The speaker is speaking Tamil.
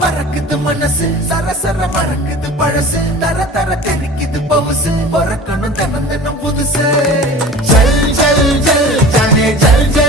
பறக்குது மனசு சர சர மறக்குது பழசு தர தர தெரிக்குது பவுசு பொறக்கணும் தினம் தினம் புதுசு ஜல் ஜல் ஜல் ஜானே ஜல் ஜல்